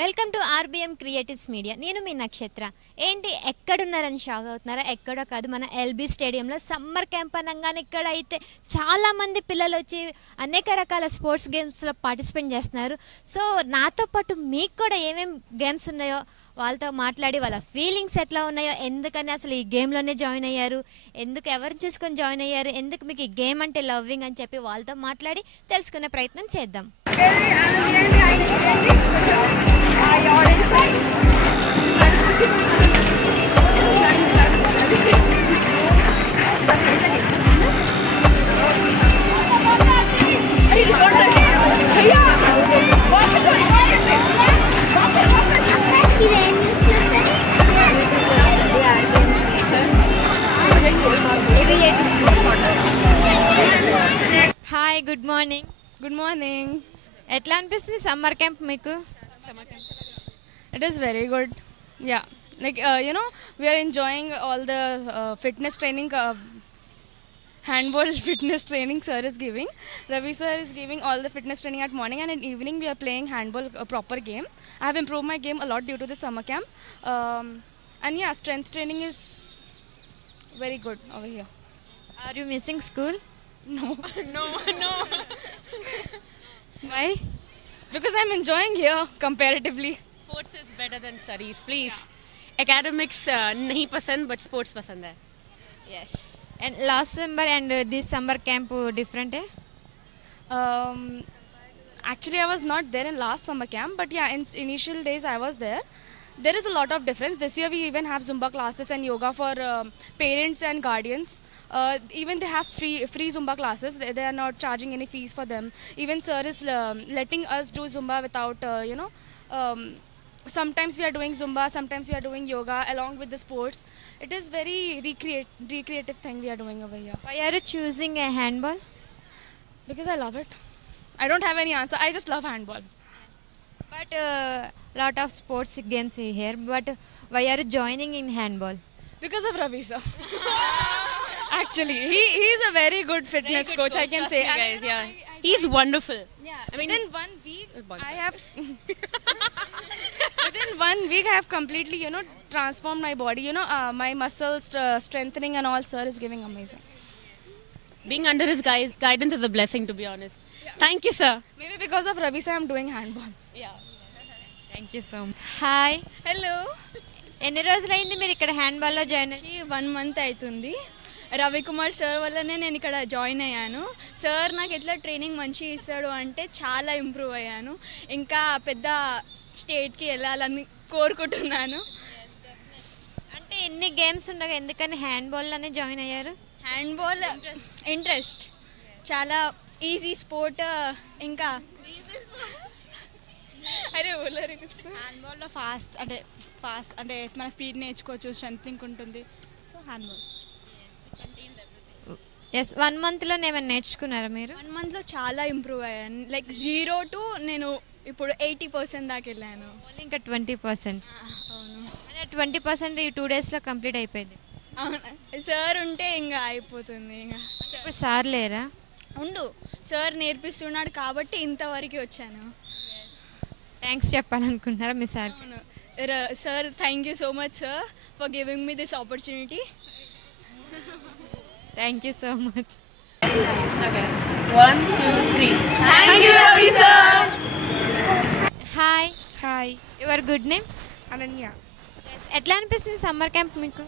Welcome to RBM creatives media. నేను మీ నక్షత్ర. ఏంటి ఎక్కడున్నారని షాక్ అవుతున్నారా? ఎక్కడో కాదు, మన ఎల్బీ స్టేడియంలో సమ్మర్ క్యాంప్ అనగానే ఇక్కడ అయితే చాలామంది పిల్లలు వచ్చి అనేక రకాల స్పోర్ట్స్ గేమ్స్లో పార్టిసిపేట్ చేస్తున్నారు. సో నాతో పాటు మీకు కూడా ఏమేమి గేమ్స్ ఉన్నాయో వాళ్ళతో మాట్లాడి వాళ్ళ ఫీలింగ్స్ ఎట్లా ఉన్నాయో, ఎందుకని అసలు ఈ గేమ్లోనే జాయిన్ అయ్యారు, ఎందుకు ఎవరిని చూసుకొని జాయిన్ అయ్యారు, ఎందుకు మీకు ఈ గేమ్ అంటే లవ్వింగ్ అని చెప్పి వాళ్ళతో మాట్లాడి తెలుసుకునే ప్రయత్నం చేద్దాం. Hi, good morning. Good morning. ఎట్లా అనిపిస్తుంది సమ్మర్ క్యాంప్ మీకు? It is very good. Yeah. Like, we are enjoying all the fitness training, handball fitness training sir is giving. Ravi sir is giving all the fitness training at morning, and at evening we are playing handball, a proper game. I have improved my game a lot due to the summer camp. And yeah, strength training is very good over here. Are you missing school? No. No. Why? Because I'm enjoying here comparatively. Sports is better than studies, please. Academics नहीं पसंद but sports पसंद है. Yes. And last summer and this summer camp different है? Actually, I was not there in last summer camp, but yeah, in initial days I was there. There is a lot of difference. This year we even have Zumba classes and yoga for parents and guardians. Even they have free Zumba classes. They are not charging any fees for them. Even sir is letting us do Zumba without, sometimes we are doing Zumba, sometimes we are doing yoga along with the sports. It is very recreative thing we are doing over here. Why are you choosing a handball? Because I love it. I don't have any answer. I just love handball. But lot of sports games here. But why are you joining in handball? Because of Ravi sir. Actually, he is a very good fitness coach, I can say. Guys, yeah. He's wonderful. Yeah, I mean, within 1 week, boy. I have within 1 week I have completely, transformed my body. My muscles strengthening and all. Sir is giving amazing. Being under his guidance is a blessing, to be honest. Thank you, sir. Maybe because of Ravi sir, I'm doing handball. Yeah. Thank you so much. Hi, hello. ఎన్ని రోజులు అయింది మీరు ఇక్కడ హ్యాండ్బాల్లో join అయ్యి? 1 month అవుతుంది. Ravikumar sir వల్లనే నేను ఇక్కడ జాయిన్ అయ్యాను. సార్ నాకు ఎట్లా ట్రైనింగ్ మంచిగా ఇస్తాడు అంటే చాలా ఇంప్రూవ్ అయ్యాను. ఇంకా పెద్ద స్టేట్కి వెళ్ళాలని కోరుకుంటున్నాను. అంటే ఎన్ని గేమ్స్ ఉండగా ఎందుకని హ్యాండ్బాల్లోనే జాయిన్ అయ్యారు? హ్యాండ్బాల్ ఇంట్రెస్ట్, చాలా ఈజీ స్పోర్ట్. ఇంకా అరే హ్యాండ్బాల్లో ఫాస్ట్ అంటే మన స్పీడ్ నేర్చుకోవచ్చు, స్ట్రెంగ్త్ ఉంటుంది. So handball yes. 1 monthలో ఏమైనా నేర్చుకున్నారా మీరు? 1 monthలో చాలా ఇంప్రూవ్ అయ్యాను. లైక్ 0 to నేను ఇప్పుడు 80% దాకా వెళ్ళాను. ఓన్లీ ఇంకా 20%. అవును. అదే 20% ఈ 2 daysలో కంప్లీట్ అయిపోయింది. అవును, సార్ ఉంటే ఇంకా అయిపోతుంది. ఇంకా ఇప్పుడు సార్ లేరా? ఉండు, సార్ నేర్పిస్తున్నాడు కాబట్టి ఇంతవరకు వచ్చాను. థ్యాంక్స్ చెప్పాలనుకుంటున్నారా మీ సార్? అవును sir, thank you so much sir for giving me this opportunity. Thank you so much. 1, 2, 3. Thank you, Ravi sir. Hi, hi, your good name? Ananya. ఎట్లా అనిపిస్తుంది సమ్మర్ క్యాంప్ మీకు?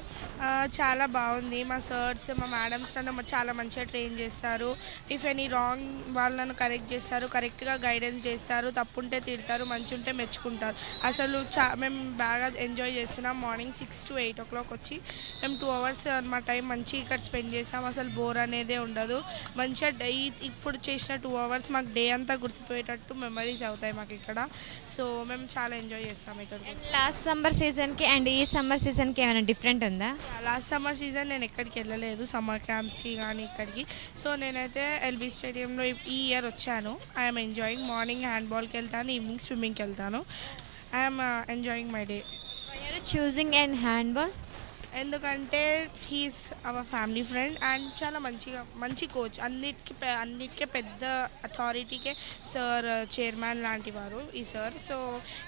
చాలా బాగుంది. మా సర్స్, మా మేడమ్స్ నన్ను చాలా మంచిగా ట్రైన్ చేస్తారు. ఇఫ్ ఎనీ రాంగ్ వాళ్ళు నన్ను కరెక్ట్ చేస్తారు, కరెక్ట్గా గైడెన్స్ చేస్తారు. తప్పుంటే తిడతారు, మంచి ఉంటే మెచ్చుకుంటారు. అసలు మేము బాగా ఎంజాయ్ చేస్తున్నాం. మార్నింగ్ 6 to 8 o'clock వచ్చి మేము 2 hours మా టైం మంచిగా ఇక్కడ స్పెండ్ చేస్తాం. అసలు బోర్ అనేదే ఉండదు. మంచిగా ఇప్పుడు చేసిన 2 hours మాకు డే అంతా గుర్తుపోయేటట్టు మెమరీస్ అవుతాయి మాకు ఇక్కడ. సో మేము చాలా ఎంజాయ్ చేస్తాం ఇక్కడ. లాస్ట్ సమ్మర్ సీజన్కి అండ్ ఈ సమ్మర్ సీజన్కి ఏమైనా డిఫరెంట్ ఉందా? లాస్ట్ సమ్మర్ సీజన్ నేను ఎక్కడికి వెళ్ళలేదు, సమ్మర్ క్యాంప్స్కి కానీ ఇక్కడికి. సో నేనైతే ఎల్బీ స్టేడియంలో ఈ ఇయర్ వచ్చాను. I'm enjoying. మార్నింగ్ హ్యాండ్బాల్కి వెళ్తాను, ఈవినింగ్ స్విమ్మింగ్కి వెళ్తాను. I'm enjoying my day. Why are you choosing an handball? ఎందుకంటే he's our family friend and చాలా మంచి కోచ్. అన్నిటికీ పెద్ద అథారిటీకే సార్ చైర్మన్ లాంటి వారు ఈ sir. So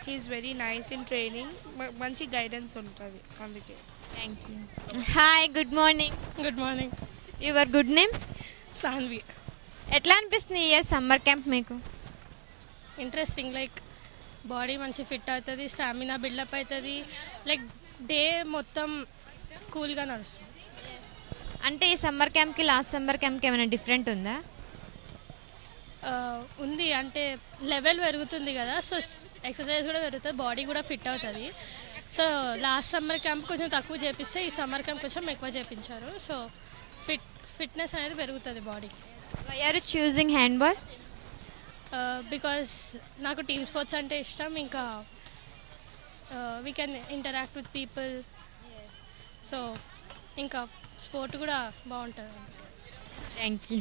he is very nice in training. మంచి గైడెన్స్ ఉంటుంది అందుకే. Thank you. Hi, good morning. Good morning. Your good name? Saanvi. ఎట్లా అనిపిస్తుంది ఈ ఇయర్ సమ్మర్ క్యాంప్ మీకు? ఇంట్రెస్టింగ్, లైక్ బాడీ మంచి ఫిట్ అవుతుంది, స్టామినా బిల్డప్ అవుతుంది, లైక్ డే మొత్తం కూల్గా నడుస్తుంది. అంటే ఈ సమ్మర్ క్యాంప్కి లాస్ట్ సమ్మర్ క్యాంప్కి ఏమైనా డిఫరెంట్ ఉందా? ఉంది, అంటే లెవెల్ పెరుగుతుంది కదా, సో ఎక్సర్సైజ్ కూడా పెరుగుతుంది, బాడీ కూడా ఫిట్ అవుతుంది. సో లాస్ట్ సమ్మర్ క్యాంప్ కొంచెం తక్కువ చేపిస్తే ఈ సమ్మర్ క్యాంప్ కొంచెం ఎక్కువ చేపించారు. సో ఫిట్నెస్ అనేది పెరుగుతుంది బాడీకి. Why are you choosing handball? Because నాకు టీమ్ స్పోర్ట్స్ అంటే ఇష్టం, ఇంకా we can interact with people, so ఇంకా స్పోర్ట్ కూడా బాగుంటుంది. Thank you.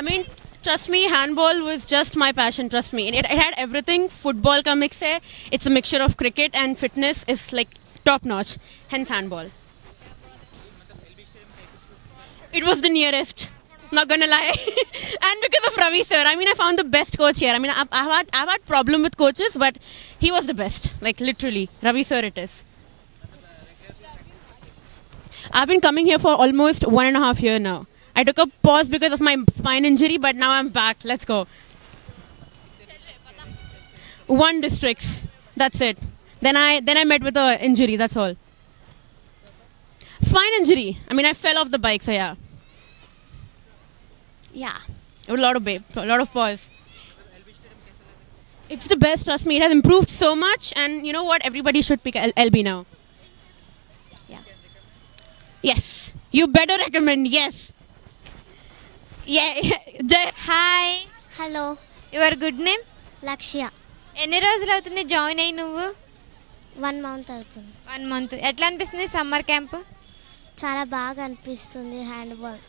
I mean, trust me, handball was just my passion, trust me. It had everything. Football ka mix hai. It's a mixture of cricket and fitness is like top notch. Hence handball. It was the nearest. Not gonna lie. And because of Ravi sir, I mean, I found the best coach here. I mean, I've had problem with coaches, but he was the best. Like literally, Ravi sir it is. I've been coming here for almost 1.5 years now. I took a pause because of my spine injury, but now I'm back. Let's go. 1 districts. That's it. Then I met with an injury. That's all. Spine injury. I mean, I fell off the bike, so yeah. Yeah. A lot of pause. It's the best. Trust me, it has improved so much. And you know what? Everybody should pick LB now. Yeah. Yes. You better recommend. Yes. Hi. Hello. Your good name? లక్ష్య. ఎన్ని రోజులు అవుతుంది join అయ్యి నువ్వు? 1 month అవుతుంది. 1 month. ఎట్లా అనిపిస్తుంది summer camp? చాలా బాగా అనిపిస్తుంది హ్యాండ్బాల్.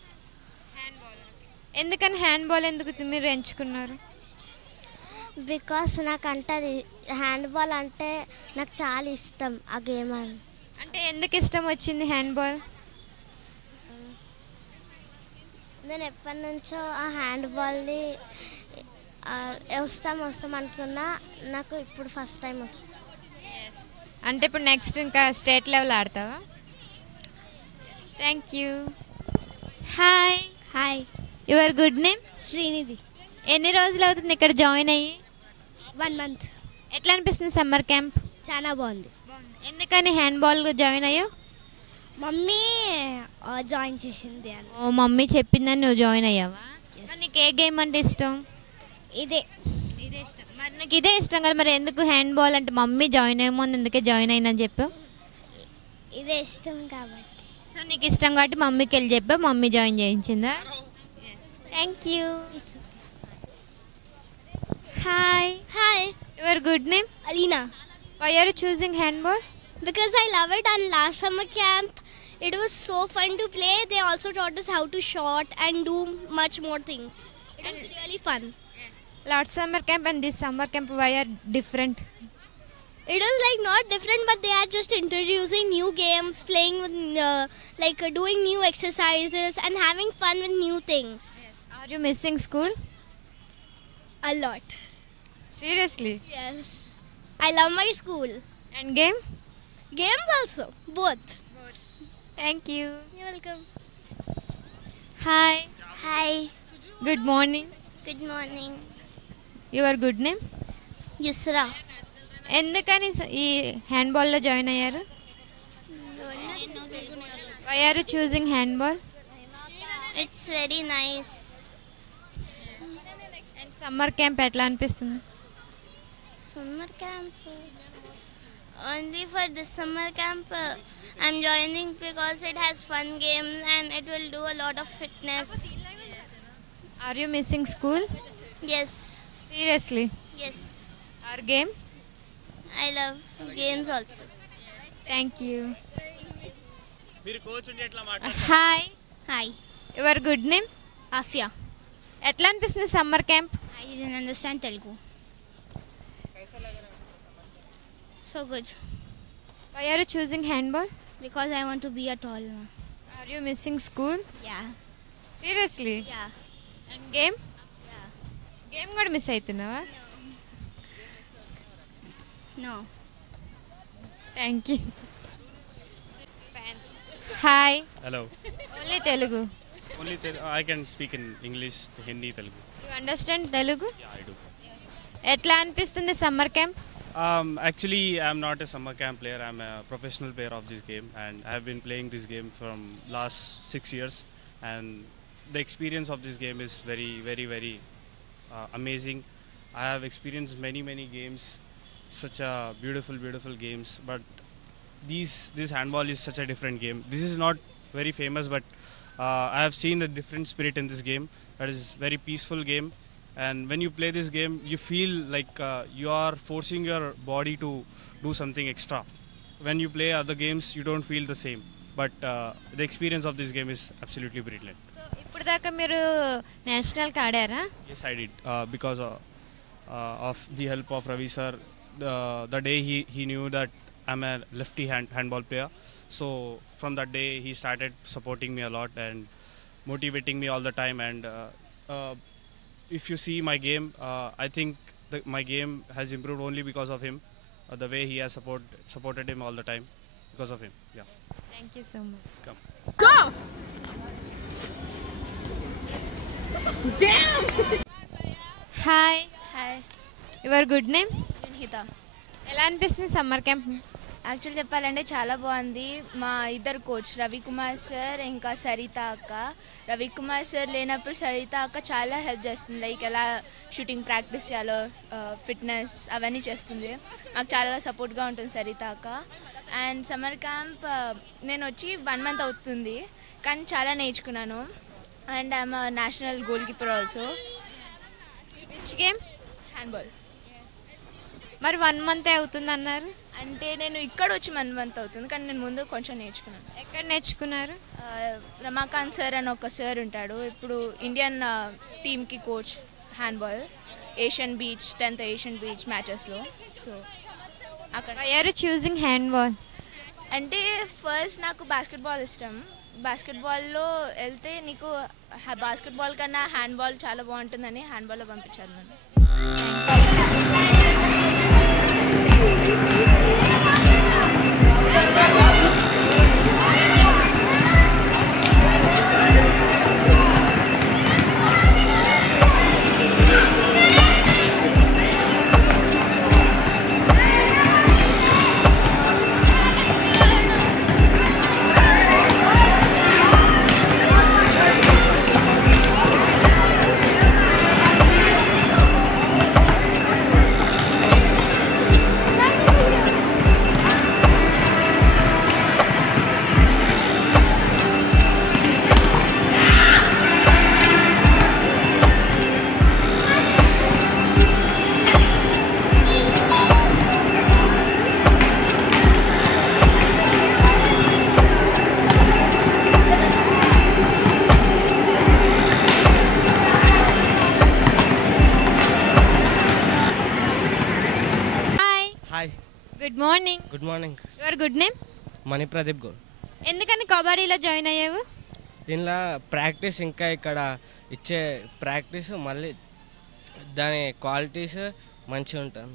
ఎందుకని హ్యాండ్బాల్ ఎందుకు మీరు ఎంచుకున్నారు? బికాస్ నాకు అంటది హ్యాండ్బాల్ అంటే నాకు చాలా ఇష్టం ఆ గేమ్ అని. అంటే ఎందుకు ఇష్టం వచ్చింది హ్యాండ్బాల్? నేను ఎప్పటి నుంచో ఆ హ్యాండ్బాల్ని వస్తాం అనుకున్నా, నాకు ఇప్పుడు ఫస్ట్ టైం వచ్చింది. అంటే ఇప్పుడు నెక్స్ట్ ఇంకా స్టేట్ లెవెల్ ఆడతావా? Thank you. Hi. Hi. Your good name? Srinidhi. ఎన్ని రోజులు అవుతుంది ఇక్కడ జాయిన్ అయ్యి? 1 month. ఎట్లా అనిపిస్తుంది సమ్మర్ క్యాంప్? చాలా బాగుంది. ఎందుకని హ్యాండ్బాల్ జాయిన్ అయ్యో? మమ్మీ జాయిన్ చేసింది అని. ఓ, మమ్మీ చెప్పిందని నువ్వు జాయిన్ అయ్యావా? మరి నీకు ఏ గేమ్ అంటే ఇష్టం? ఇదే ఇష్టం. మరి నాకు ఇదే ఇష్టం కదా, మరి ఎందుకు హ్యాండ్బాల్ అంటే మమ్మీ జాయిన్ అయ్యే ముందు ఎందుకే జాయిన్ అయినని చెప్పు? ఇదే ఇష్టం కాబట్టి. సో నీకు ఇష్టం కాబట్టి మమ్మీకి వెళ్ళి చెప్పా, మమ్మీ జాయిన్ చేయించిందా? Thank you. Hi. Hi. Your good name? Alina. Why are you choosing handball? Because I love it, and last summer camp it was so fun to play. They also taught us how to shot and do much more things. It was really fun. Last summer camp and this summer camp, why are different? It was like not different, but they are just introducing new games, playing with doing new exercises and having fun with new things. Are you missing school? A lot. Seriously? Yes. I love my school. And game? Games also. Both. Thank you. You're welcome. Hi. Hi. Good morning. Good morning. Your good name? Yusra. ఎందుకని ఈ హ్యాండ్బాల్లో join అయ్యారు? Why are you choosing handball? It's very nice. And summer camp ఎట్లా అనిపిస్తుంది? Summer camp. Only for this summer camp I'm joining because it has fun games and it will do a lot of fitness. Are you missing school? Yes. Seriously? Yes. Or game? I love games also. Thank you. Hi. Hi. Your good name? Afia. ఎట్లా అనిపిస్తుంది summer camp? I didn't understand Telugu. So good. Why are you choosing handball? Because I want to be a tall one. Are you missing school? Yeah. Seriously? Yeah. And game? Yeah. Game కూడా miss అవుతున్నావా? No. Thank you. Hi. Hello. Only Telugu. Only I can speak in English, Hindi, Telugu. You understand Telugu? Yeah, I do. ఎట్లా అనిపిస్తుంది summer camp? Actually, I'm not a summer camp player. I'm a professional player of this game, and I've been playing this game from last 6 years. And the experience of this game is very, very, very amazing. I have experienced many games, such a beautiful games. But this handball is such a different game. This is not very famous, but I have seen a different spirit in this game. That is very peaceful game. And when you play this game, you feel like you are forcing your body to do something extra. When you play other games, you don't feel the same. But the experience of this game is absolutely brilliant. So ఇప్పుడు దాకా మీరు నేషనల్కి ఆడారా? Yes, I did. Because of the help of Ravi sir, the day he knew that I'm a lefty handball player. So from that day, he started supporting me a lot and motivating me all the time. And if you see my game, I think my game has improved only because of him. The way he has supported him all the time because of him. Yeah. Thank you so much. Come. Go! Damn! Hi. Hi. Your good name? Junhita. ఎలా అనిపిస్తుంది summer camp? Actual చెప్పాలంటే చాలా బాగుంది. మా ఇద్దరు coach Ravikumar sir ఇంకా సరిత అక్క. Ravikumar sir లేనప్పుడు సరిత అక్క చాలా హెల్ప్ చేస్తుంది. లైక్ ఎలా షూటింగ్ ప్రాక్టీస్ చేయాలో, ఫిట్నెస్ అవన్నీ చేస్తుంది. మాకు చాలా సపోర్ట్గా ఉంటుంది సరిత అక్క. అండ్ సమ్మర్ క్యాంప్ నేను వచ్చి 1 month అవుతుంది, కానీ చాలా నేర్చుకున్నాను. And I'm national goal keeper also. Which game? Handball. మరి 1 month అవుతుంది అన్నారు. అంటే నేను ఇక్కడ వచ్చి 1 month అవుతుంది, కానీ నేను ముందు కొంచెం నేర్చుకున్నాను. ఎక్కడ నేర్చుకున్నారు? రమాకాంత్ సార్ అని ఒక సార్ ఉంటాడు, ఇప్పుడు ఇండియన్ టీమ్కి coach handball, Asian beach 10th Asian beach మ్యాచెస్లో. సో అక్కడ why are you choosing handball? అంటే ఫస్ట్ నాకు బాస్కెట్బాల్ ఇష్టం. బాస్కెట్బాల్లో వెళ్తే నీకు బాస్కెట్బాల్ కన్నా హ్యాండ్బాల్ చాలా బాగుంటుందని హ్యాండ్బాల్లో పంపించారు నన్ను. Good morning. Good morning. Your good name? Mani Pradeep Goud. ఎందుకని కబడ్డీలో జాయిన్ అయ్యావు? దీనిలో ప్రాక్టీస్ ఇంకా ఇక్కడ ఇచ్చే ప్రాక్టీస్ మళ్ళీ దాని క్వాలిటీస్ మంచిగా ఉంటాను.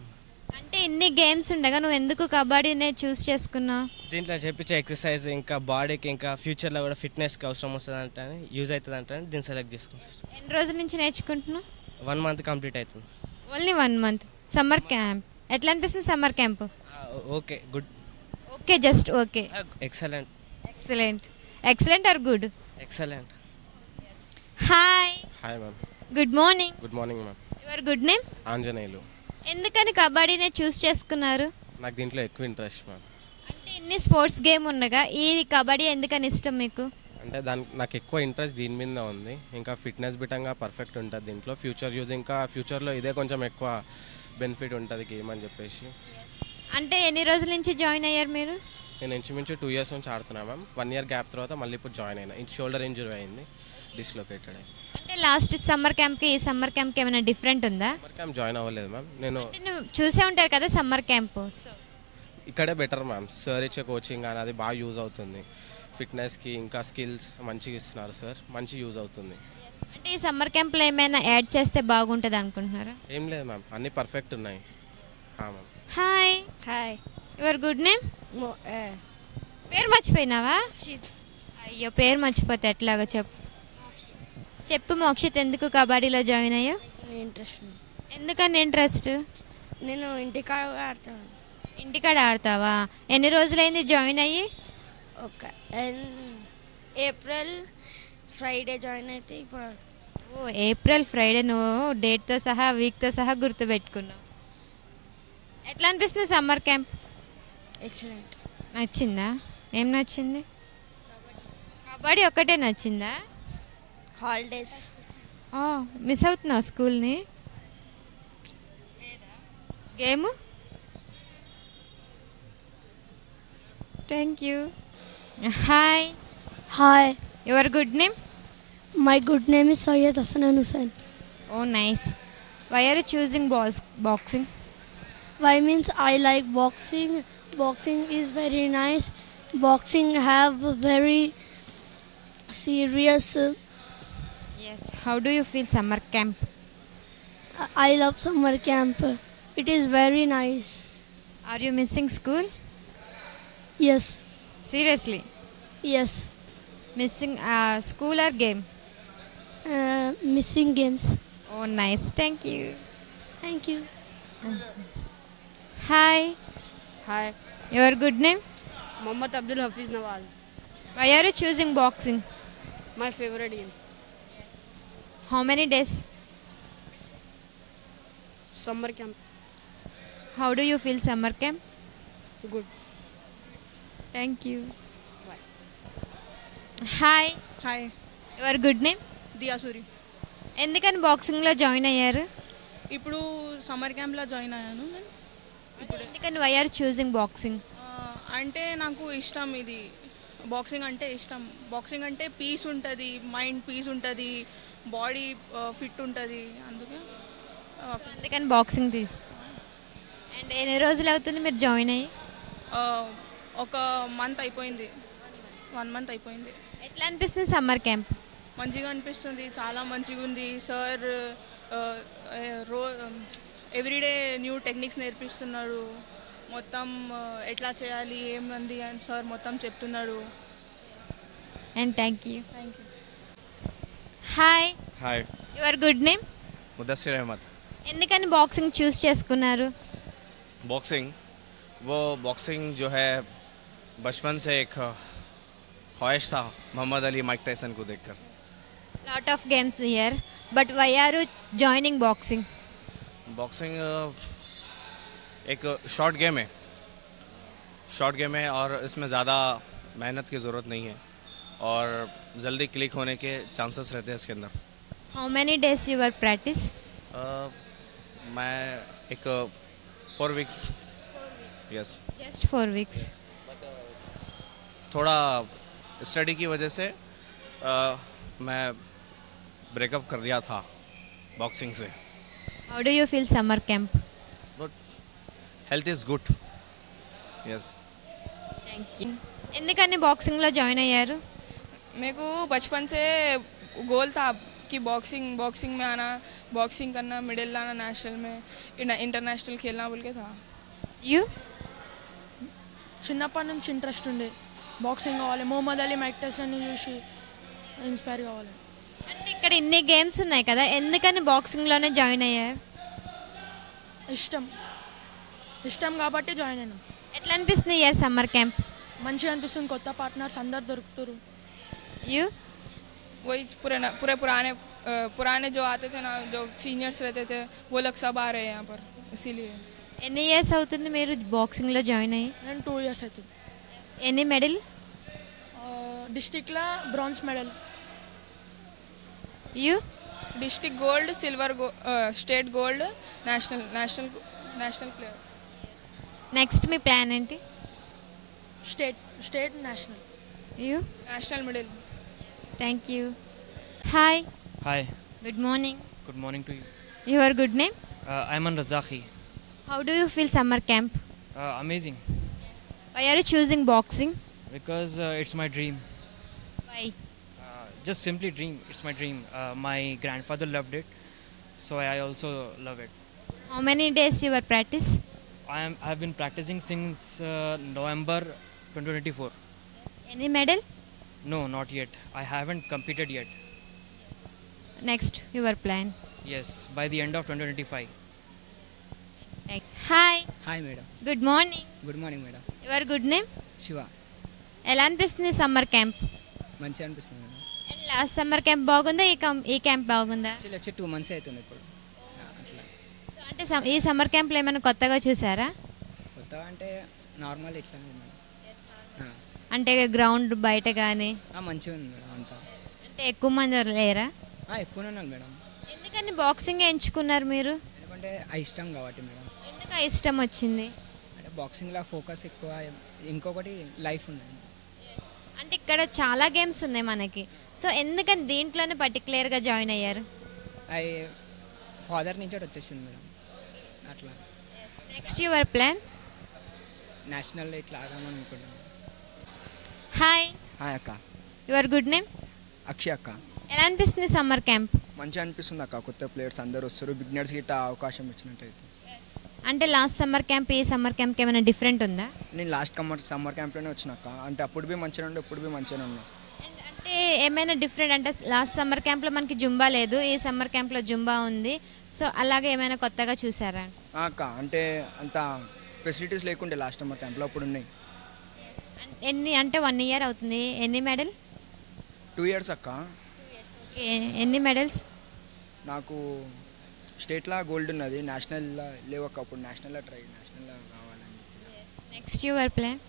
అంటే ఇన్ని గేమ్స్ ఉండగా నువ్వు ఎందుకు కబడ్డీనే చూస్ చేసుకున్నావు? దీంట్లో చెప్పించే ఎక్సర్సైజ్ ఇంకా బాడీకి ఇంకా ఫ్యూచర్లో కూడా ఫిట్నెస్కి అవసరం వస్తుంది అంటే యూజ్ అవుతుంది అంటే దీన్ని సెలెక్ట్ చేసుకున్నాను. ఎన్ని రోజుల నుంచి నేర్చుకుంటున్నావు? 1 month కంప్లీట్ అవుతుంది. Only 1 month. సమ్మర్ క్యాంప్ ఎట్లా అనిపిస్తుంది? Summer camp okay, good. Okay, just okay. Excellent. Excellent or good? Excellent. Hi. Hi ma'am. Good morning. Good morning ma'am. Your good name? Anjaneyulu. ఎందుకని కబడ్డీనే చూస్ చేసుకున్నారు? నాకు దీంట్లో ఎక్కువ ఇంట్రెస్ట్ మ్యామ్. అంటే ఇన్ని స్పోర్ట్స్ గేమ్ ఉండగా ఈ కబడ్డీ ఎందుకని ఇష్టం మీకు? అంటే నాకు ఎక్కువ ఇంట్రెస్ట్ దీని మీద ఉంది. ఇంకా ఫిట్నెస్ బిటంగా పర్ఫెక్ట్ ఉంటుంది దీంట్లో. ఫ్యూచర్ యూజ్ ఇంకా ఫ్యూచర్లో ఇదే కొంచెం ఎక్కువ బెనిఫిట్ ఉంటుంది గేమ్ అని చెప్పేసి. అంటే ఎన్ని రోజుల నుంచి జాయిన్ అయ్యారు మీరు? నేను ఇంచుమించు 2 years నుంచి ఆడుతున్నాను మ్యామ్. 1 year గ్యాప్ తర్వాత మళ్ళీ ఇప్పుడు జాయిన్ అయినా. షోల్డర్ ఇంజరీ అయింది, డిస్లొకేటెడ్ అయింది. అంటే లాస్ట్ సమ్మర్ క్యాంప్కి ఈ సమ్మర్ క్యాంప్కి ఏమైనా డిఫరెంట్ ఉందా? సమ్మర్ క్యాంప్ జాయిన్ అవ్వలేదు మ్యామ్. నేను చూసే ఉంటారు కదా సమ్మర్ క్యాంప్. సో ఇక్కడే బెటర్ మ్యామ్. సార్ ఇచ్చే కోచింగ్ కానీ అది బాగా యూజ్ అవుతుంది. ఫిట్నెస్కి ఇంకా స్కిల్స్ మంచిగా ఇస్తున్నారు సార్, మంచి యూజ్ అవుతుంది. అంటే ఈ సమ్మర్ క్యాంప్లో ఏమైనా యాడ్ చేస్తే బాగుంటుంది అనుకుంటున్నారా? ఏం లేదు మ్యామ్, అన్నీ పర్ఫెక్ట్ ఉన్నాయి. Ma'am. Hi hi your good name? పేరు మర్చిపోయినావా? అయ్యో పేరు మర్చిపోతే ఎట్లాగో చెప్పు. చెప్పు మోక్షిత్, ఎందుకు కబడ్డీలో జాయిన్ అయ్యా? ఇంట్రెస్ట్. ఎందుకని ఇంట్రెస్ట్? నేను ఇంటికాడ ఆడతాను. ఇంటికాడ ఆడతావా? ఎన్ని రోజులైంది జాయిన్ అయ్యి? ఒక ఏప్రిల్ ఫ్రైడే జాయిన్ అయితే ఇప్పుడు. ఓ ఏప్రిల్ ఫ్రైడే, నువ్వు డేట్తో సహా వీక్తో సహా గుర్తుపెట్టుకున్నావు. ఎట్లా అనిపిస్తుంది సమ్మర్ క్యాంప్? ఎక్సలెంట్. నచ్చిందా? ఏం నచ్చింది? కబడ్డీ ఒక్కటే నచ్చిందా? హాలిడేస్. మిస్ అవుతున్నావు స్కూల్ని? Game? Thank you. Hi. Hi, your good name? my good name is Syed Hassan Hussain. Oh nice. Why are you choosing boxing? Why means I like boxing. Boxing is very nice. Boxing have very serious. Yes. How do you feel summer camp? I love summer camp. It is very nice. Are you missing school? Yes, seriously? yes. Missing school or game? Missing games. Oh nice. Thank you. Thank you. Hi. Hi. Your good name? Mohammed Abdul Hafeez Nawaz. Why are you choosing boxing? My favourite game. How many days? Summer camp. How do you feel summer camp? Good. Thank you. Hi. Hi. Your good name? Diyasuri. ఎందుకని బాక్సింగ్లో join అయ్యారు? ఇప్పుడు summer క్యాంప్లో join అయ్యాను నేను. ఎందుకని why are choosing boxing? అంటే నాకు ఇష్టం ఇది, బాక్సింగ్ అంటే ఇష్టం. బాక్సింగ్ అంటే పీస్ ఉంటుంది, మైండ్ పీస్ ఉంటుంది, బాడీ ఫిట్ ఉంటుంది, అందుకని బాక్సింగ్ అండ్ ఎన్ని రోజులు అవుతుంది మీరు జాయిన్ అయ్యి? ఒక మంత్ అయిపోయింది, 1 month అయిపోయింది. ఎట్లా అనిపిస్తుంది సమ్మర్ క్యాంప్? మంచిగా అనిపిస్తుంది, చాలా మంచిగా ఉంది. సార్ ఎవ్రీడే న్యూ టెక్నిక్స్ నేర్పిస్తున్నాడు. మొత్తం ఎట్లా చేయాలి ఏమంది అని సార్ మొత్తం చెప్తున్నాడు. And thank you. Thank you. Hi. Hi. Your good name? Mudassir Ahmed. ఎందుకని బాక్సింగ్ చూస్ చేసుకున్నారు? बॉक्सिंग जो है बचपन से एक ख्वाहिश था मोहम्मद अली माइक टायसन को देखकर. Lot of games here, but why are you joining boxing? Boxing एक शॉर्ट गेम है और इसमें ज़्यादा मेहनत की ज़रूरत नहीं है और जल्दी क्लिक होने के चांसेस रहते हैं इसके अंदर. How many days your practice? मैं एक 4 weeks. यस. Just 4 weeks. थोड़ा स्टडी की वजह से मैं ब्रेकअप कर लिया था बॉक्सिंग से. How do you feel summer camp? But health is good. Yes. Thank you. ఎందుకని బాక్సింగ్లో జాయిన్ అయ్యారు? मेरे को बचपन से गोल था कि बॉक्सिंग में आना, बॉक्सिंग करना, मेडल लाना नेशनल में, इंटरनेशनल खेलना बोल के था. यू? చిన్నప్పటి నుంచి ఇంట్రెస్ట్ ఉండే బాక్సింగ్ కావాలి, మొహమ్మద్ అలీ మైక్ టైసన్ని చూసి ఇన్స్పైర్ కావాలి. అంటే ఇక్కడ ఇన్ని గేమ్స్ ఉన్నాయి కదా, ఎందుకని బాక్సింగ్లోనే జాయిన్ అయ్యారు? ఇష్టం కాబట్టి జాయిన్ అయినాం. ఎట్లా అనిపిస్తుంది ఇయర్ సమ్మర్ క్యాంప్? మంచిగా అనిపిస్తుంది, కొత్త పార్ట్నర్స్ అందరు దొరుకుతారు. यू? वही पुराने जो आते थे ना, जो सीनियर्स रहते थे, वो लोग सब आ रहे हैं यहाँ पर, इसीलिए. ఎన్ని ఇయర్స్ అవుతుంది మీరు బాక్సింగ్లో జాయిన్ అయ్యి? నేను 2 years అవుతుంది. ఎన్ని మెడల్? డిస్ట్రిక్ట్లో bronze medal. You? District gold, silver, state gold, national player. Next మీ ప్లాన్ ఏంటి? State national. You? National medal. Thank you. Hi. Hi. Good morning. Good morning to you. Your good name? Ayman Razaki. How do you feel summer camp? Amazing. Why are you choosing boxing? Because it's my dream. Why? Just simply dream. It's my dream. My grandfather loved it, so I also love it. How many days you were practice? I've been practicing since November 2024. Any medal? No, not yet. I haven't competed yet. Next, your plan. Yes, by the end of 2025. Thanks. Hi. Hi madam. Good morning. Good morning madam. Your good name? Shiva. ఎలా అనిపిస్తుంది summer camp? మంచిగా అనిపిస్తుంది madam. And last summer camp బాగుందా ఈ camp బాగుందా? Actually వచ్చి 2 months అవుతుంది ఇప్పుడు. అట్లా సో అంటే ఈ సమ్మర్ క్యాంప్లో ఏమైనా కొత్తగా చూసారా? కొత్తగా అంటే నార్మల్ ఇట్లానే మేడం. అంటే గ్రౌండ్ బయట కానీ మంచిగా ఉంది మేడం అంతా. అంటే ఎక్కువ మంది లేరా? ఎక్కువనే ఉన్నారు మేడం. ఎందుకని బాక్సింగ్ ఎంచుకున్నారు మీరు? ఎందుకంటే ఇష్టం కాబట్టి మేడం. ఎందుకు ఇష్టం వచ్చింది? అంటే బాక్సింగ్లో ఫోకస్ ఎక్కువ, ఇంకొకటి లైఫ్ ఉంది. అంటే ఇక్కడ చాలా గేమ్స్ ఉన్నాయి మనకి, సో ఎందుకని దీంట్లోనే పర్టికులర్గా జాయిన్ అయ్యారు? అవి ఫాదర్ నుంచి వచ్చేసింది మేడం అట్లా. Next your plan? నేషనల్లో ఇట్లా ఆడదామని అనుకుంటున్నాను. హాయ్. హాయ్ అక్క. Your good name? అక్షయ్ అక్క. ఎలా అనిపిస్తుంది సమ్మర్ క్యాంప్? మంచిగా అనిపిస్తుంది అక్క, కొత్త ప్లేయర్స్ అందరూ వస్తారు, బిగినర్స్ గిట్ట అవకాశం ఇచ్చినట్టయితే. అంటే లాస్ట్ సమ్మర్ క్యాంప్ ఈ సమ్మర్ క్యాంప్కి ఏమైనా డిఫరెంట్ ఉందా? నేను లాస్ట్ సమ్మర్ క్యాంప్లోనే వచ్చినాక, అంటే అప్పుడు బి మంచిగా ఉండే, ఇప్పుడు బి మంచిగా ఉన్నా. అంటే ఏమైనా డిఫరెంట్ అంటే లాస్ట్ సమ్మర్ క్యాంప్లో మనకి జుంబా లేదు, ఈ సమ్మర్ క్యాంప్లో జుంబా ఉంది, సో అలాగే ఏమైనా కొత్తగా చూసారా? అక్క అంటే అంత ఫెసిలిటీస్ లేకుండే లాస్ట్ సమ్మర్ క్యాంప్లో, అప్పుడు ఉన్నాయి. ఎన్ని అంటే 1 year అవుతుంది. ఎన్ని మెడల్? 2 years అక్క. ఎన్ని మెడల్స్? నాకు స్టేట్లో గోల్డ్ ఉన్నది, నేషనల్లో లేవక్క. అప్పుడు నేషనల్లో నేషనల్లో కావాలని. Next your plan?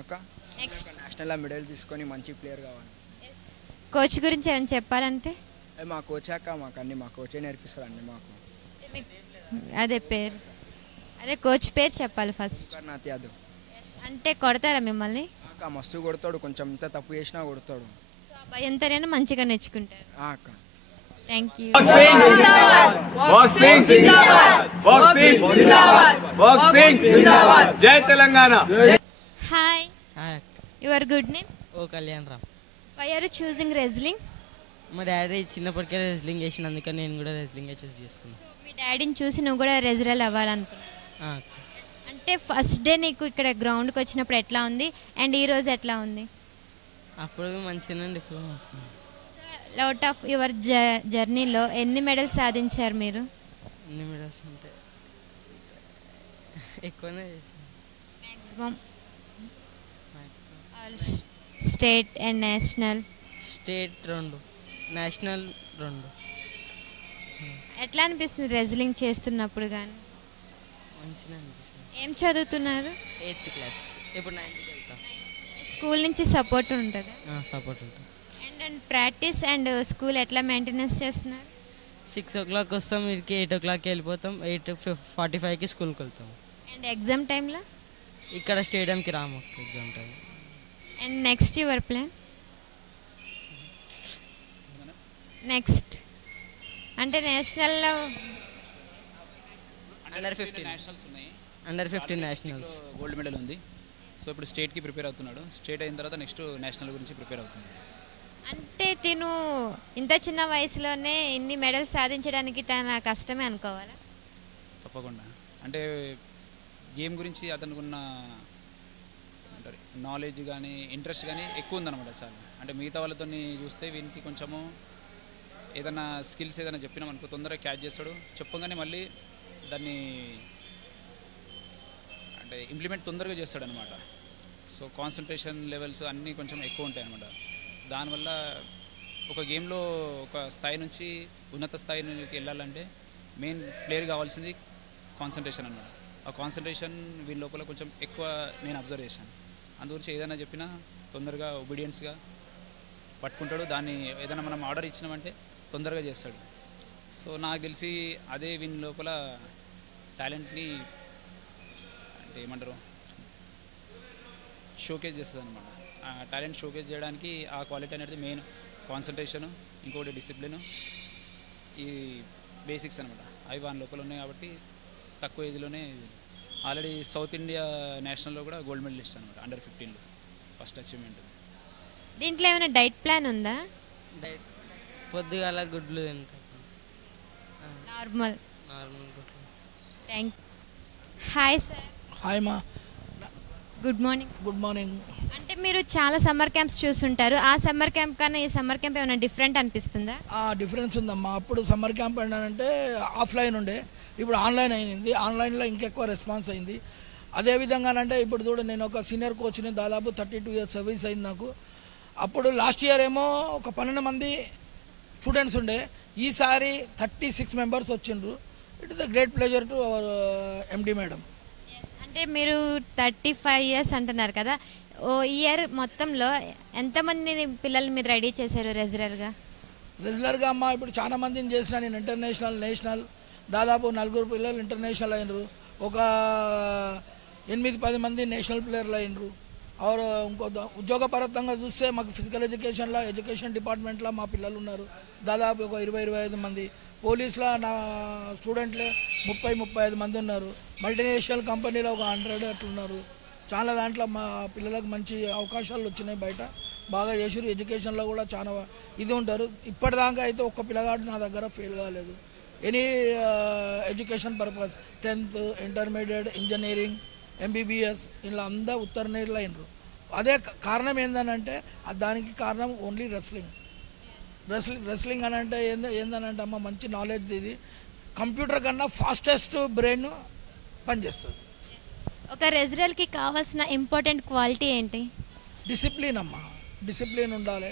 అక్క నెక్స్ట్ నేషనల్లో మెడల్ తీసుకొని మంచి ప్లేయర్ కావాలి. కోచ్ గురించి ఏమైనా చెప్పాలంటే? మా కోచ్ అక్క, మాకు అన్ని మా కోచే నేర్పిస్తారు అన్ని మాకు. అదే పేరు, అదే కోచ్ పేరు చెప్పాలి ఫస్ట్. కర్నాథ్ యాదవ్. అంటే కొడతారా మిమ్మల్ని? అక్క మస్తు కొడతాడు, కొంచెం ఇంత తప్పు చేసినా కొడతాడు. ఎంతైనా మంచిగా నేర్చుకుంటారు. అక్క థ్యాంక్ యూ. జై Telangana. Hi. Hi. Your good name? ఓ Kalyan Ram. Why are you choosing wrestling? మా డాడీ చిన్నప్పటికే రెజ్లింగ్ చేసిన, అందుకని నేను కూడా రెజ్లింగ్ చూస్ చేసుకున్నాను. మీ డాడీని చూసి నువ్వు కూడా రెజ్లర్ అవ్వాలనుకున్నా? అంటే ఫస్ట్ డే నీకు ఇక్కడ గ్రౌండ్కి వచ్చినప్పుడు ఎట్లా ఉంది అండ్ ఈ రోజు ఎట్లా ఉంది? అప్పుడు మంచిగా, ఇప్పుడు మంచిగా. అవుట్ ఆఫ్ యువర్ జర్నీలో ఎన్ని మెడల్స్ సాధించారు మీరు? ఎన్ని మెడల్స్ అంటే ఎక్కువనే maximum state and national? State 2, national 2. ఎట్లా అనిపిస్తుంది రెజ్లింగ్ చేస్తున్నప్పుడు? కానీ మంచిగా అనిపిస్తుంది. ఏం చదువుతున్నారు? 8th class. ఇప్పుడు 9th వెళ్తాం. స్కూల్ నుంచి సపోర్ట్ ఉంటుందా? సపోర్ట్ ఉంటుంది. అండ్ ప్రాక్టీస్ అండ్ స్కూల్ ఎట్లా మెయింటెనెన్స్ చేస్తున్నారు? 6 o'clock వస్తాం, వీరికి 8 o'clockకి వెళ్ళిపోతాం, 8:45కి స్కూల్కి వెళ్తాం. అండ్ ఎగ్జామ్ టైంలో ఇక్కడ స్టేడియంకి రాము exam time. And next your plan? Next అంటే నేషనల్లో అండర్ 15 నేషనల్స్ ఉన్నాయి. అండర్ 15 నేషనల్స్ గోల్డ్ మెడల్ ఉంది. సో ఇప్పుడు స్టేట్కి ప్రిపేర్ అవుతున్నాడు. స్టేట్ అయిన తర్వాత నెక్స్ట్ నేషనల్ గురించి ప్రిపేర్ అవుతుంది. అంటే తిను ఇంత చిన్న వయసులోనే ఇన్ని మెడల్స్ సాధించడానికి తన కష్టమే అనుకోవాలా? తప్పకుండా. అంటే గేమ్ గురించి అతనికి ఉన్న అంటారు నాలెడ్జ్ కానీ ఇంట్రెస్ట్ కానీ ఎక్కువ ఉందన్నమాట చాలా. అంటే మిగతా వాళ్ళతో చూస్తే వీనికి కొంచెము ఏదైనా స్కిల్స్ ఏదైనా చెప్పినాం అనుకో తొందరగా క్యాచ్ చేస్తాడు. చెప్పగానే మళ్ళీ దాన్ని అంటే ఇంప్లిమెంట్ తొందరగా చేస్తాడు అనమాట. సో కాన్సన్ట్రేషన్ లెవెల్స్ అన్నీ కొంచెం ఎక్కువ ఉంటాయి అనమాట. దానివల్ల ఒక గేమ్లో ఒక స్థాయి నుంచి ఉన్నత స్థాయికి వెళ్ళాలంటే మెయిన్ ప్లేయర్ కావాల్సింది కాన్సన్ట్రేషన్ అనమాట. ఆ కాన్సన్ట్రేషన్ వీళ్ళ లోపల కొంచెం ఎక్కువ నేను అబ్జర్వ్ చేశాను. అందుగురించి ఏదైనా చెప్పినా తొందరగా ఒబీడియన్స్గా పట్టుకుంటాడు. దాన్ని ఏదైనా మనం ఆర్డర్ ఇచ్చినామంటే తొందరగా చేస్తాడు. సో నాకు తెలిసి అదే వీని లోపల టాలెంట్ని అంటే ఏమంటారు షోకేజ్ చేస్తుంది అనమాట. ఆ టాలెంట్ షోకేజ్ చేయడానికి ఆ క్వాలిటీ అనేది మెయిన్ కాన్సన్ట్రేషను, ఇంకోటి డిసిప్లిను, ఈ బేసిక్స్ అనమాట. అవి వాని లోపల ఉన్నాయి కాబట్టి తక్కువ ఏజ్లోనే ఆల్రెడీ సౌత్ ఇండియా నేషనల్లో కూడా గోల్డ్ మెడలిస్ట్ అనమాట అండర్ 15లో ఫస్ట్ అచీవ్మెంట్. దీంట్లో ఏమైనా డైట్ ప్లాన్ ఉందా? పొద్దుగాల గుడ్లు తింటాం. నార్మల్ గుడ్లు. Thank hi sir. హాయ్ మా. Good morning. Good morning. అంటే మీరు చాలా సమ్మర్ క్యాంప్స్ చూస్తుంటారు, ఆ సమ్మర్ క్యాంప్ కన్నా ఈ సమ్మర్ క్యాంప్ ఏమైనా డిఫరెంట్ అనిపిస్తుందా? డిఫరెన్స్ ఉందమ్మా. అప్పుడు సమ్మర్ క్యాంప్ ఏంటంటే ఆఫ్లైన్ ఉండే, ఇప్పుడు ఆన్లైన్ అయింది. ఆన్లైన్లో ఇంకెక్కువ రెస్పాన్స్ అయింది. అదేవిధంగానంటే ఇప్పుడు చూడ, నేను ఒక సీనియర్ కోచ్ని, దాదాపు 32 years సర్వీస్ అయింది నాకు. అప్పుడు లాస్ట్ ఇయర్ ఏమో ఒక 12 మంది స్టూడెంట్స్ ఉండే, ఈసారి 36 members వచ్చిండ్రు. It is a great pleasure to our MD madam. అంటే మీరు 35 years అంటున్నారు కదా, ఓ ఇయర్ మొత్తంలో ఎంతమంది పిల్లలు మీరు రెడీ చేశారు రెగ్యులర్గా అమ్మా? ఇప్పుడు చాలా మందిని చేసిన నేను, ఇంటర్నేషనల్, నేషనల్, దాదాపు 4 పిల్లలు ఇంటర్నేషనల్ అయినరు, ఒక 8-10 మంది నేషనల్ ప్లేయర్లు అయినరు. ఆర్ ఇంకో ఉద్యోగపరంగా చూస్తే మాకు ఫిజికల్ ఎడ్యుకేషన్లో, ఎడ్యుకేషన్ డిపార్ట్మెంట్లో మా పిల్లలు ఉన్నారు దాదాపు ఒక 20-25 మంది. పోలీస్లో నా స్టూడెంట్లే 30-35 మంది ఉన్నారు. మల్టీనేషనల్ కంపెనీలో ఒక 100 అట్లున్నారు. చాలా దాంట్లో మా పిల్లలకు మంచి అవకాశాలు వచ్చినాయి, బయట బాగా చేసారు. ఎడ్యుకేషన్లో కూడా చాలా ఇది ఉంటారు. ఇప్పటిదాకా అయితే ఒక్క పిల్లగాడు నా దగ్గర ఫెయిల్ కాలేదు. Any education purpose, 10th, intermediate, engineering, MBBS ఇలా అందరూ ఉత్తర్నీయులు అయినరు. అదే కారణం ఏందనంటే, దానికి కారణం ఓన్లీ రెస్లింగ్ అని అంటే ఏందనంటే అమ్మ, మంచి నాలెడ్జ్. ఇది కంప్యూటర్ కన్నా ఫాస్టెస్ట్ బ్రెయిన్ పనిచేస్తుంది. ఒక రెజ్లర్కి కావాల్సిన ఇంపార్టెంట్ క్వాలిటీ ఏంటి? డిసిప్లిన్ అమ్మ. డిసిప్లిన్ ఉండాలి.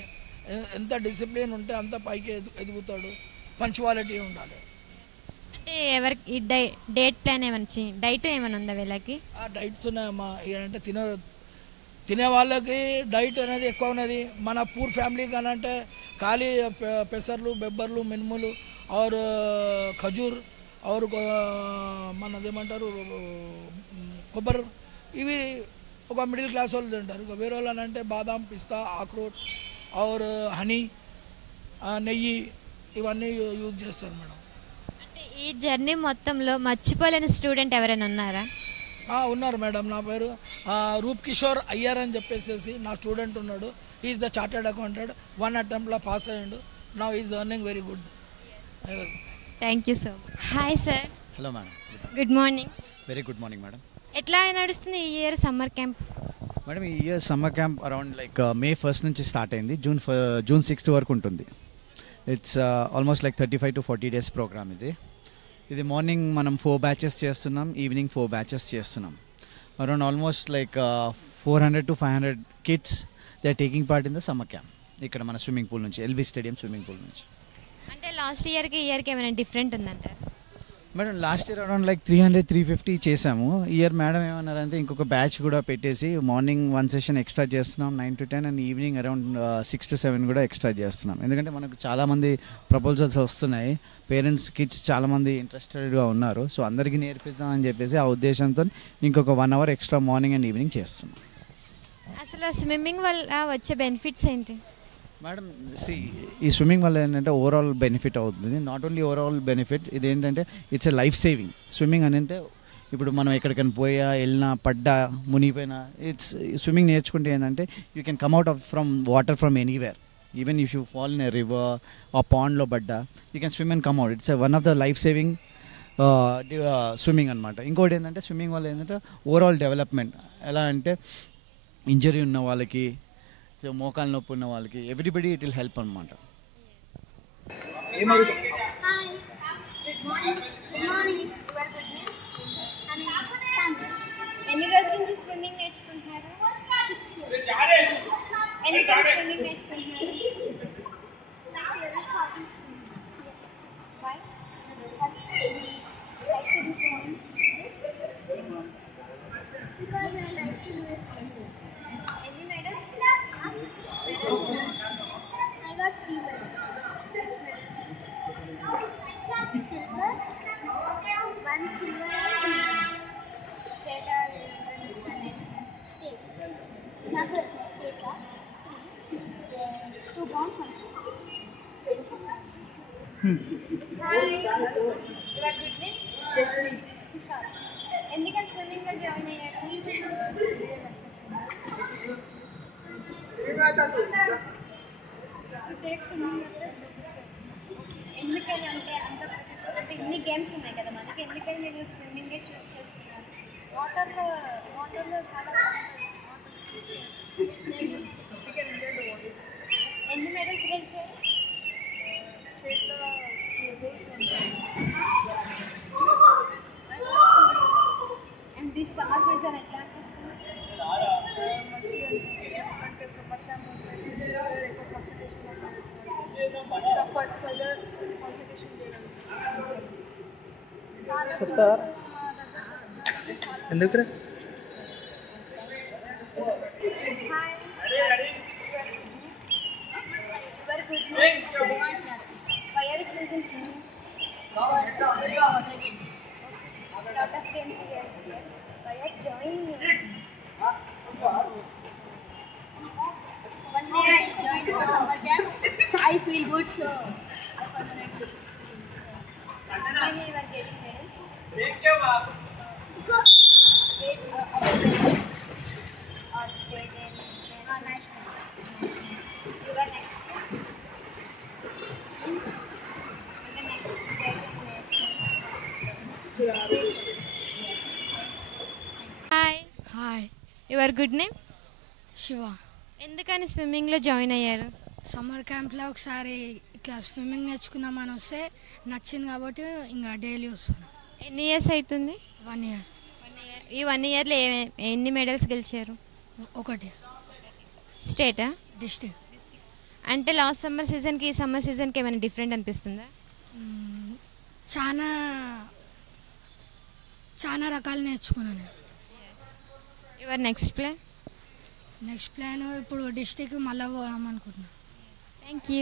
ఎంత డిసిప్లిన్ ఉంటే అంత పైకి ఎదుగుతాడు. పంచువాలిటీ ఉండాలి. అంటే ఎవరికి డైట్ ప్లాన్ ఏమన్నా, డైట్ ఏమైనా ఉందా వీళ్ళకి? డైట్స్ ఉన్నాయమ్మా. అంటే తినే వాళ్ళకి డైట్ అనేది ఎక్కువ ఉన్నది. మన పూర్ ఫ్యామిలీకి అని అంటే ఖాళీ పెసర్లు, బెబ్బర్లు, మినుములు, ఆర్ ఖజూర్, ఆర్ మనదేమంటారు కొబ్బరి, ఇవి ఒక మిడిల్ క్లాస్ వాళ్ళు తింటారు. ఇక వేరే వాళ్ళు అంటే బాదాం, పిస్తా, అక్రోట్, ఆర్ హనీ, నెయ్యి, ఇవన్నీ యూజ్ చేస్తారు మేడం. అంటే ఈ జర్నీ మొత్తంలో మర్చిపోలేని స్టూడెంట్ ఎవరైనా ఉన్నారా? ఉన్నారు మేడం. నా పేరు రూప్ కిషోర్ అయ్యర్ అని చెప్పేసి నా స్టూడెంట్ ఉన్నాడు. Is the chartered accountant. 1 అటెంప్ట్లో పాస్ అయ్యిండు. Now is earning very good. Thank you sir. Hi sir. Hello madam. Good morning. Very good morning madam. ఎట్లా నడుస్తుంది ఈ ఇయర్ సమ్మర్ క్యాంప్? మేడం, ఈ year summer camp around like May 1st నుంచి start అయింది. June 6th వరకు ఉంటుంది. It's almost like 35 to 40 days programme ఇది morning మనం 4 batches చేస్తున్నాం, ఈవినింగ్ 4 batches చేస్తున్నాం. Around almost like 400 to 500 kids they are taking part in the summer camp ఇక్కడ మన స్విమ్మింగ్ పూల్ నుంచి, LB స్టేడియం స్విమ్మింగ్ పూల్ నుంచి. అంటే లాస్ట్ ఇయర్కి ఇయర్కి ఏమైనా డిఫరెంట్ ఉందంటారు? Madam, last year around like 300-350 చేసాము. ఇయర్ మేడం ఏమన్నారంటే ఇంకొక బ్యాచ్ కూడా పెట్టేసి మార్నింగ్ 1 session ఎక్స్ట్రా చేస్తున్నాం 9 to 10 and evening around 6 to 7 కూడా ఎక్స్ట్రా చేస్తున్నాం. ఎందుకంటే మనకు చాలామంది ప్రపోజల్స్ వస్తున్నాయి, పేరెంట్స్ కిడ్స్ చాలామంది ఇంట్రెస్టెడ్గా ఉన్నారు. సో అందరికీ నేర్పిస్తామని చెప్పేసి ఆ ఉద్దేశంతో ఇంకొక 1 hour extra morning and evening చేస్తున్నాం. అసలు స్విమ్మింగ్ వల్ల వచ్చే బెనిఫిట్స్ ఏంటి? మేడం, ఈ స్విమ్మింగ్ వల్ల ఏంటంటే ఓవరాల్ బెనిఫిట్ అవుతుంది. నాట్ ఓన్లీ ఓవరాల్ బెనిఫిట్, ఇది ఏంటంటే it's a life saving. Swimming అని అంటే ఇప్పుడు మనం ఎక్కడికైనా పోయా, వెళ్ళినా, పడ్డా, మునిగిపోయినా, స్విమ్మింగ్ నేర్చుకుంటే ఏంటంటే you can come out from water from anywhere. Even if you fall in a river ఆ పాండ్లో పడ్డా you can swim and come out. It's one of the life saving swimming అనమాట. ఇంకోటి ఏంటంటే స్విమ్మింగ్ వల్ల ఏంటంటే ఓవరాల్ డెవలప్మెంట్ ఎలా అంటే injury ఉన్న వాళ్ళకి, మోకాలు నొప్పి ఉన్న వాళ్ళకి, ఎవ్రీబడి ఇట్ విల్ హెల్ప్ అనమాట. ఎన్ని రోజుల నుంచి స్విమ్మింగ్ నేర్చుకుంటున్నారు? 6 years. ఎందుకని స్విమ్మింగ్ నేర్చుకుంటున్నారు? ఎందుకని స్విమ్మింగ్ లో ఎందుకని అంటే అంటే ఇన్ని గేమ్స్ ఉన్నాయి కదా మనకి, ఎందుకని నేను స్విమ్మింగే చూస్ చేస్తున్నాను. వాటర్లో చాలా ఎన్ని మెడల్స్ గెలిచారు స్టేట్లో? అండ్ దిస్ సమ్మర్ సీజన్ ఎట్లా అనిపిస్తుంది? అంటే సమ్మర్ క్యాంప్ ఎక్కువ కాన్సన్ట్రేషన్ చెప్తారా ఎందుకు Why are you choosing swimming? Lot of games here. Why are you joining? One day I joined for summer camp. I feel good, so I permanently. When you are getting medals? State or state and national. You are next. Hi hi, your good name? Shiva. ఎందుకని స్విమ్మింగ్లో join అయ్యారు? Summer క్యాంప్లో ఒకసారి ఇట్లా swimming నేర్చుకుందామని వస్తే నచ్చింది కాబట్టి ఇంకా daily వస్తున్నాను. ఎన్ని ఇయర్స్ అవుతుంది? 1 year. ఈ 1 ఇయర్లో ఎన్ని మెడల్స్ గెలిచారు? ఒకటి. స్టేటా? డిస్ట్రిక్ట్. అంటే లాస్ట్ సమ్మర్ సీజన్కి ఈ సమ్మర్ సీజన్కి ఏమైనా డిఫరెంట్ అనిపిస్తుందా? చాలా చాలా రకాలు నేర్చుకున్నాను. Your next plan? Next plan ఇప్పుడు డిస్ట్రిక్ట్ మళ్ళీ పోదాం అనుకుంటున్నాను. Thank you.